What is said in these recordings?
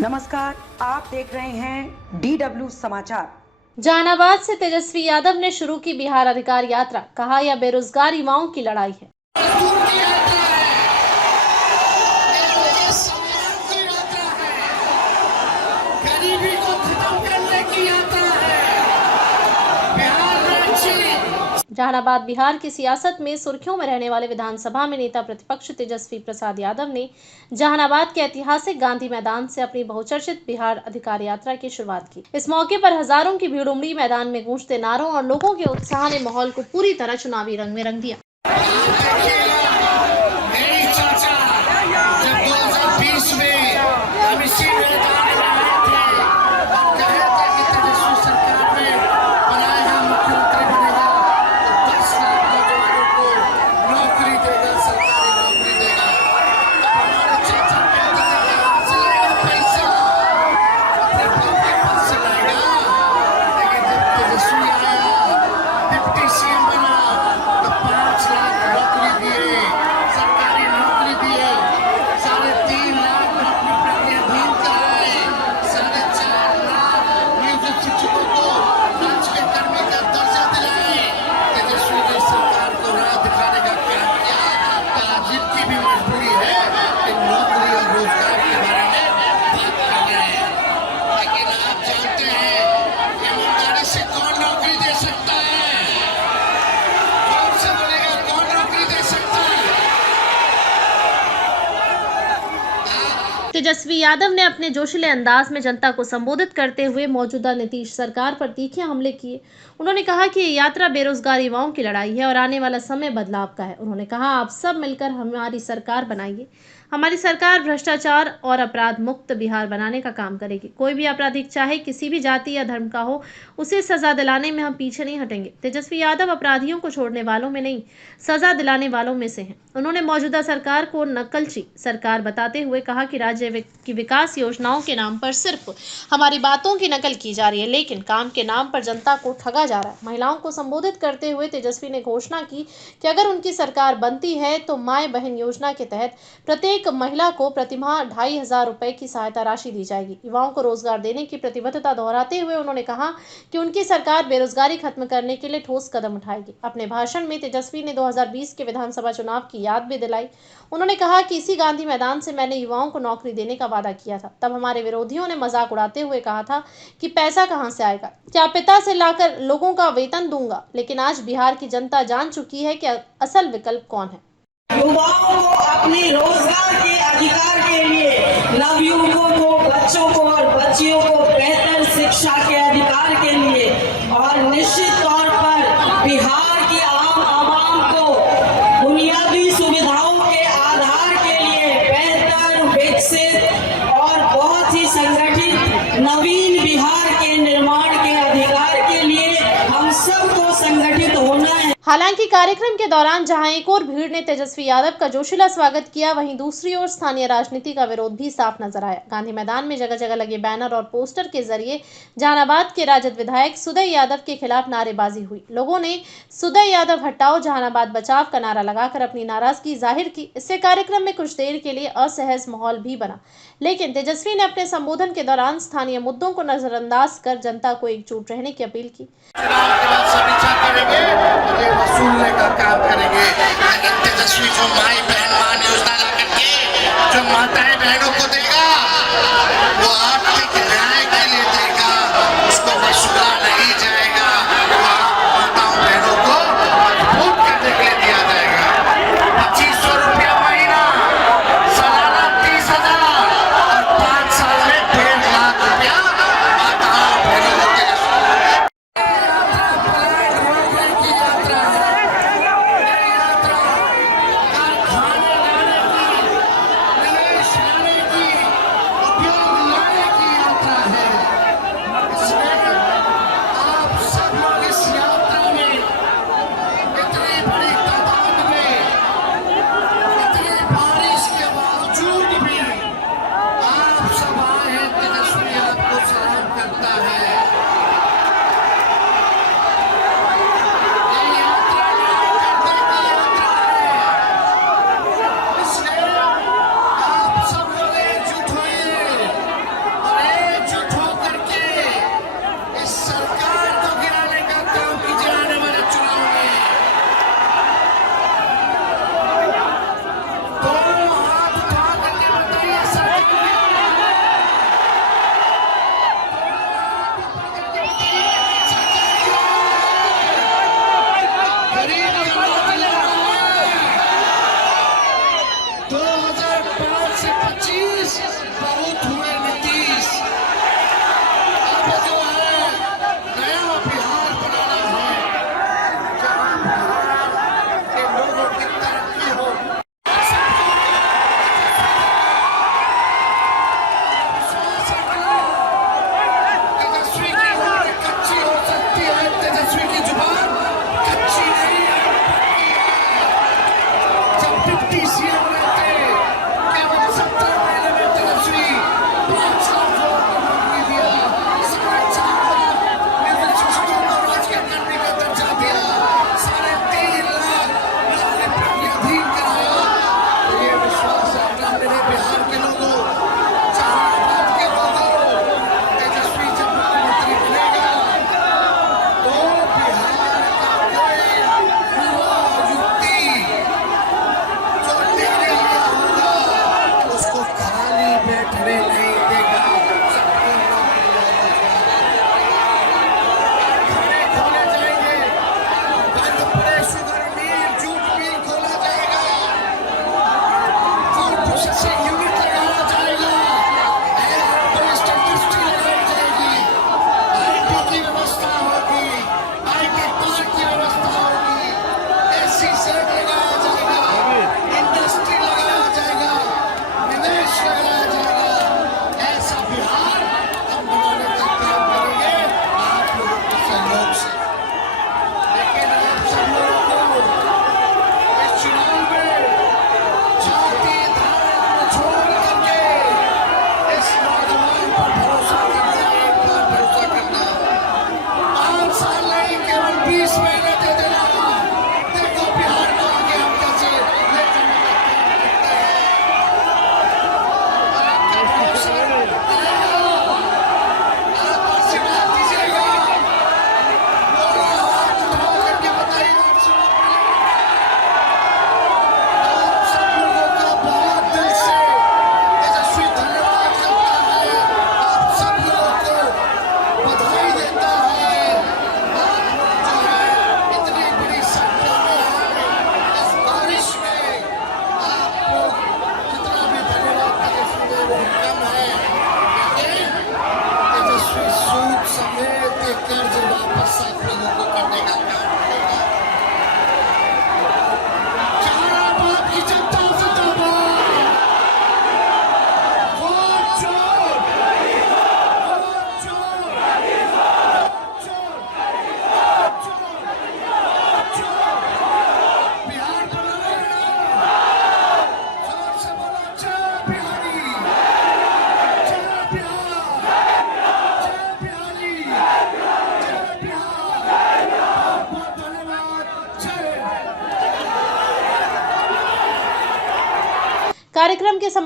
नमस्कार, आप देख रहे हैं DW समाचार। जहानाबाद से तेजस्वी यादव ने शुरू की बिहार अधिकार यात्रा, कहा यह बेरोजगार युवाओं की लड़ाई है। गरीबी को खत्म करने की यात्रा है। जहानाबाद बिहार की सियासत में सुर्खियों में रहने वाले विधानसभा में नेता प्रतिपक्ष तेजस्वी प्रसाद यादव ने जहानाबाद के ऐतिहासिक गांधी मैदान से अपनी बहुचर्चित बिहार अधिकार यात्रा की शुरुआत की। इस मौके पर हजारों की भीड़ उमड़ी। मैदान में गूंजते नारों और लोगों के उत्साह ने माहौल को पूरी तरह चुनावी रंग में रंग दिया। तेजस्वी यादव ने अपने जोशीले अंदाज में जनता को संबोधित करते हुए मौजूदा नीतीश सरकार पर तीखे हमले किए। उन्होंने कहा कि ये यात्रा बेरोजगार युवाओं की लड़ाई है और आने वाला समय बदलाव का है। उन्होंने कहा, आप सब मिलकर हमारी सरकार बनाइए। हमारी सरकार भ्रष्टाचार और अपराध मुक्त बिहार बनाने का काम करेगी। कोई भी आपराधिक चाहे किसी भी जाति या धर्म का हो, उसे सजा दिलाने में हम पीछे नहीं हटेंगे। तेजस्वी यादव अपराधियों को छोड़ने वालों में नहीं, सजा दिलाने वालों में से हैं। उन्होंने मौजूदा सरकार को नकलची सरकार बताते हुए कहा कि राज्य की विकास योजनाओं के नाम पर सिर्फ हमारी बातों की नकल की जा रही है, लेकिन काम के नाम पर जनता को ठगा जा रहा है। महिलाओं को संबोधित करते हुए तेजस्वी ने घोषणा की कि अगर उनकी सरकार बनती है तो माए बहन योजना के तहत प्रत्येक महिला को प्रतिमाह 2500 रुपए की सहायता राशि दी जाएगी। युवाओं को रोजगार देने की प्रतिबद्धता दोहराते हुए उन्होंने कहा कि उनकी सरकार बेरोजगारी खत्म करने के लिए ठोस कदम उठाएगी। अपने भाषण में तेजस्वी ने 2020 के विधानसभा चुनाव की याद भी दिलाई। उन्होंने कहा कि इसी गांधी मैदान से मैंने युवाओं को नौकरी देने का वादा किया था। तब हमारे विरोधियों ने मजाक उड़ाते हुए कहा था कि पैसा कहां से आएगा, क्या पिता से लाकर लोगों का वेतन दूंगा। लेकिन आज बिहार की जनता जान चुकी है कि असल विकल्प कौन है। युवाओं को अपने रोजगार के अधिकार के लिए, नवयुवकों को, बच्चों को और बच्चियों को बेहतर शिक्षा के अधिकार के लिए और निश्चित तौर पर बिहार की आम आवाम को बुनियादी सुविधाओं के आधार के लिए बेहतर, विकसित और बहुत ही संगठित नवीन बिहार के निर्माण के अधिकार के लिए हम सबको संगठित होना है। हालांकि कार्यक्रम के दौरान जहां एक और भीड़ ने तेजस्वी यादव का जोशीला स्वागत किया, वहीं दूसरी ओर स्थानीय राजनीति का विरोध भी साफ नजर आया। गांधी मैदान में जगह जगह लगे बैनर और पोस्टर के जरिए जहानाबाद के राजद विधायक सुदय यादव के खिलाफ नारेबाजी हुई। लोगों ने सुदय यादव हटाओ, जहानाबाद बचाव का नारा लगाकर अपनी नाराजगी जाहिर की। इससे कार्यक्रम में कुछ देर के लिए असहज माहौल भी बना, लेकिन तेजस्वी ने अपने संबोधन के दौरान स्थानीय मुद्दों को नजरअंदाज कर जनता को एकजुट रहने की अपील की। वसूलने का काम करेंगे, लेकिन तेजस्वी को माई बहन मान योजना ला करके जो माताएं बहनों को देगा वो आर्थिक न्याय के लिए देगा, उसको वसूला नहीं जाएगा। वो माताओं बहनों को मजबूत करने के लिए दिया जाएगा। 2500 रुपया महीना, सालाना 30,000 और 5 साल में 1.5 लाख रुपया माताओं बहनों को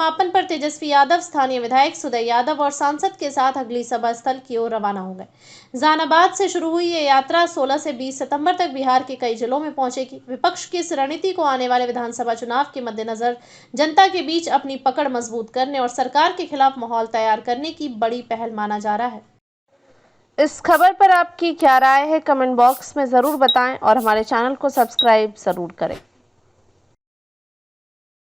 समापन पर तेजस्वी यादव स्थानीय विधायक सुदय यादव और सांसद के साथ अगली सभा स्थल की ओर रवाना हो गए। जहानाबाद से शुरू हुई ये यात्रा 16 से 20 सितंबर तक बिहार के कई जिलों में पहुंचेगी। विपक्ष की इस रणनीति को आने वाले विधानसभा चुनाव के मद्देनजर जनता के बीच अपनी पकड़ मजबूत करने और सरकार के खिलाफ माहौल तैयार करने की बड़ी पहल माना जा रहा है। इस खबर पर आपकी क्या राय है, कमेंट बॉक्स में ज़रूर बताएं और हमारे चैनल को सब्सक्राइब ज़रूर करें।